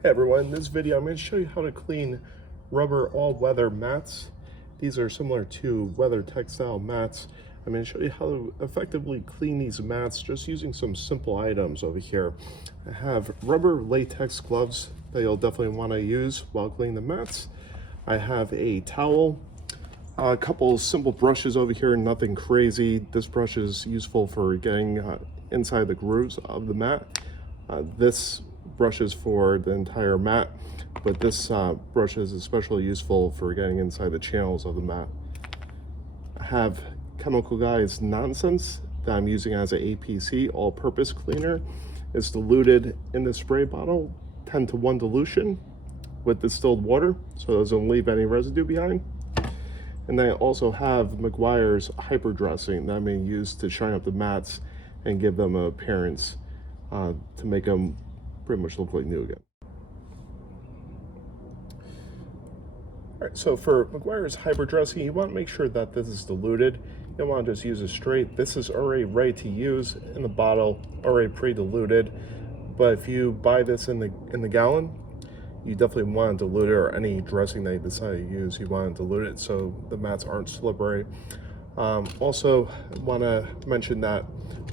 Hey everyone, in this video I'm going to show you how to clean rubber all-weather mats. These are similar to weather textile mats. I'm going to show you how to effectively clean these mats just using some simple items over here. I have rubber latex gloves that you'll definitely want to use while cleaning the mats. I have a towel, a couple simple brushes over here, nothing crazy. This brush is useful for getting inside the grooves of the mat. This brush is for the entire mat, but this brush is especially useful for getting inside the channels of the mat. I have Chemical Guys Nonsense that I'm using as an APC, all-purpose cleaner. It's diluted in the spray bottle, 10:1 dilution with distilled water, so it doesn't leave any residue behind. And then I also have Meguiars Hyper Dressing that I'm going to use to shine up the mats and give them an appearance to make them pretty much look like new again. All right, so for Meguiars Hyper Dressing, you want to make sure that this is diluted. You don't want to just use it straight. This is already ready to use in the bottle, already pre-diluted. But if you buy this in the gallon, you definitely want to dilute it, or any dressing that you decide to use, you want to dilute it so the mats aren't slippery. Also, I want to mention that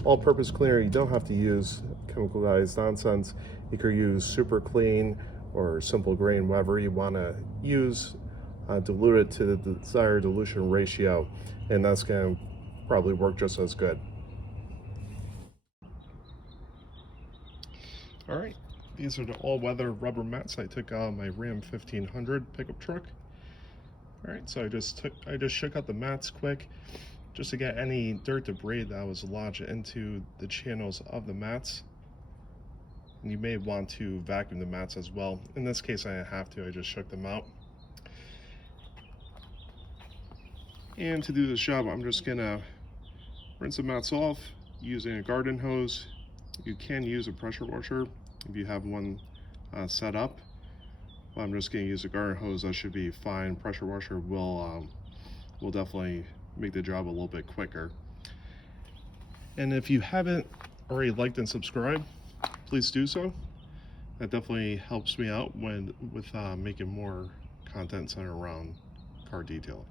all-purpose cleaner, you don't have to use Chemical Guys Nonsense. You could use Super Clean or Simple Grain, whatever you want to use. Dilute it to the desired dilution ratio, and that's going to probably work just as good. All right, these are the all-weather rubber mats I took out of my Ram 1500 pickup truck. All right, so I just shook out the mats quick, just to get any dirt, debris that was lodged into the channels of the mats. And you may want to vacuum the mats as well. In this case, I didn't have to, I just shook them out. And to do this job, I'm just gonna rinse the mats off using a garden hose. You can use a pressure washer if you have one set up. But I'm just gonna use a garden hose, that should be fine. Pressure washer will definitely make the job a little bit quicker. And if you haven't already liked and subscribed, please do so. That definitely helps me out with making more content centered around car detailing.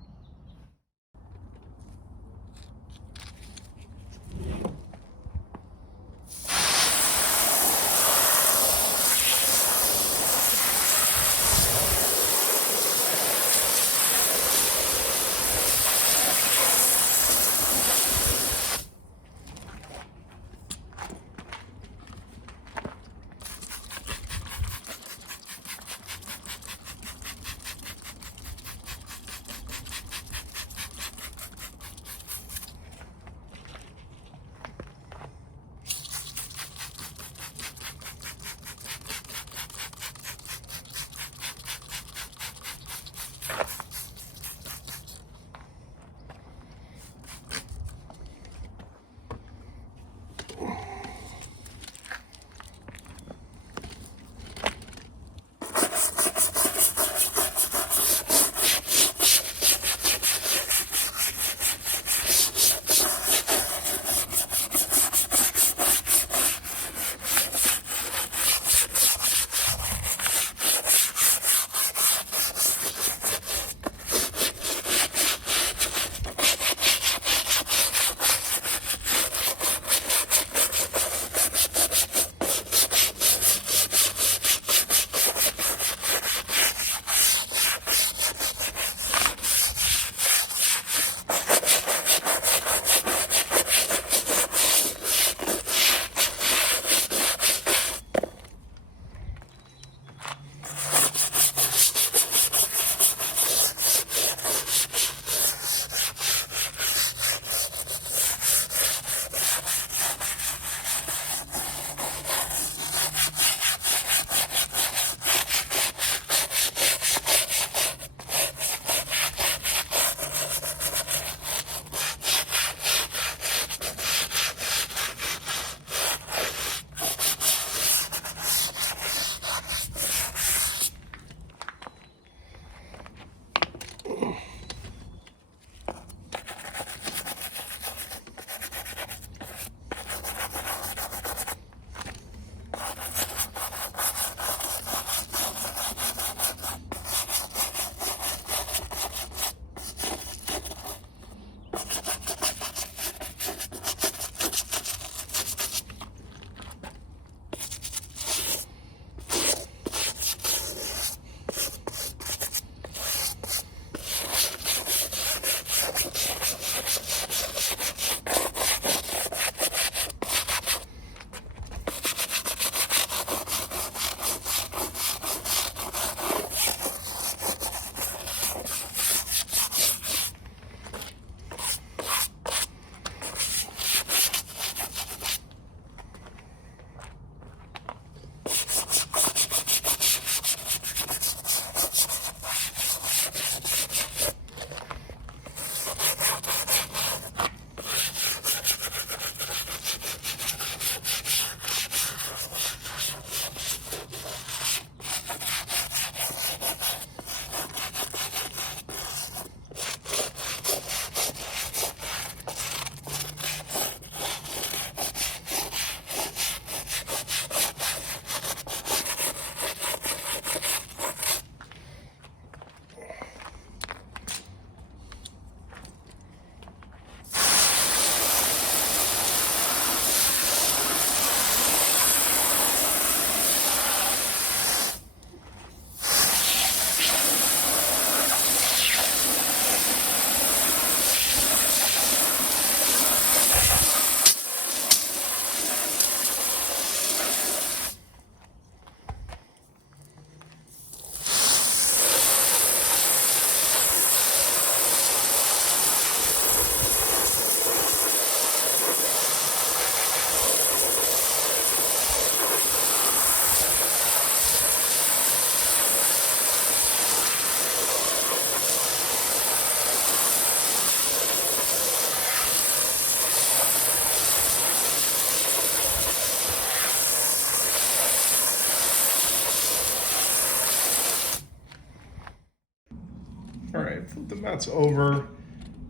flip the mats over,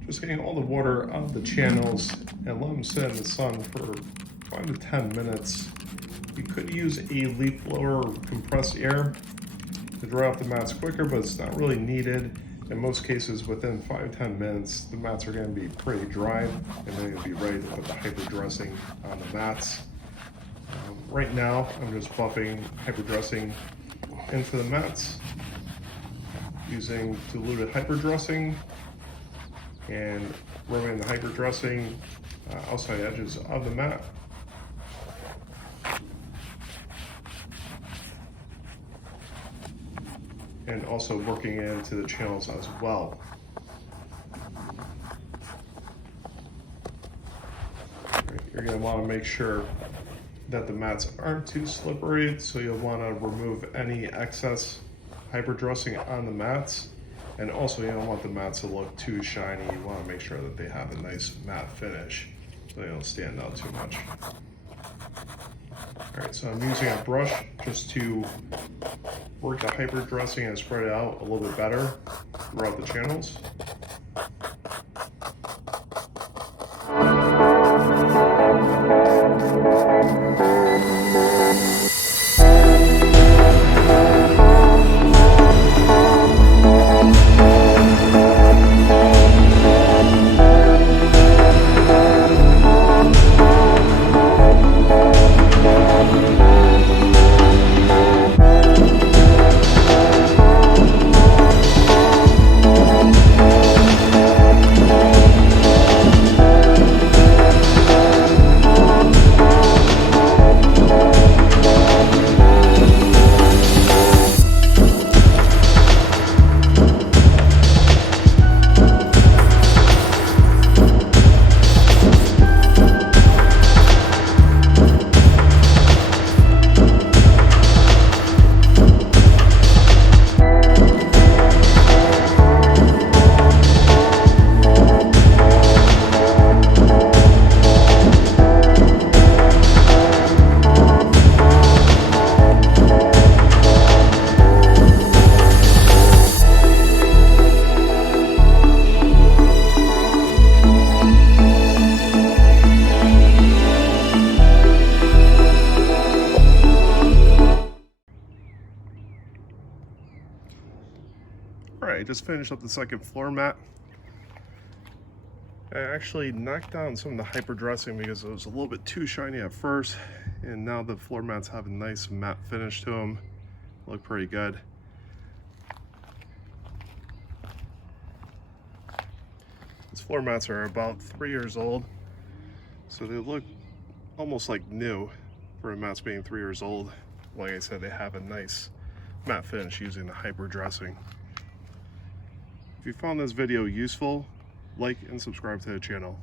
just getting all the water out of the channels, and let them sit in the sun for 5 to 10 minutes. You could use a leaf blower or compressed air to dry off the mats quicker, but it's not really needed. In most cases, within 5-10 minutes, the mats are going to be pretty dry, and then you'll be ready to put the hyper dressing on the mats. Right now, I'm just buffing hyper dressing into the mats using diluted hyper dressing and rubbing the hyper dressing outside edges of the mat. And also working into the channels as well. Right, you're going to want to make sure that the mats aren't too slippery, so you'll want to remove any excess hyper dressing on the mats. And also, you don't want the mats to look too shiny. You want to make sure that they have a nice matte finish so they don't stand out too much. Alright, so I'm using a brush just to work the hyper dressing and spread it out a little bit better throughout the channels. Alright, just finished up the second floor mat. I actually knocked down some of the hyper dressing because it was a little bit too shiny at first, and now the floor mats have a nice matte finish to them. Look pretty good. These floor mats are about 3 years old, so they look almost like new for the mats being 3 years old. Like I said, they have a nice matte finish using the hyper dressing. If you found this video useful, like and subscribe to the channel.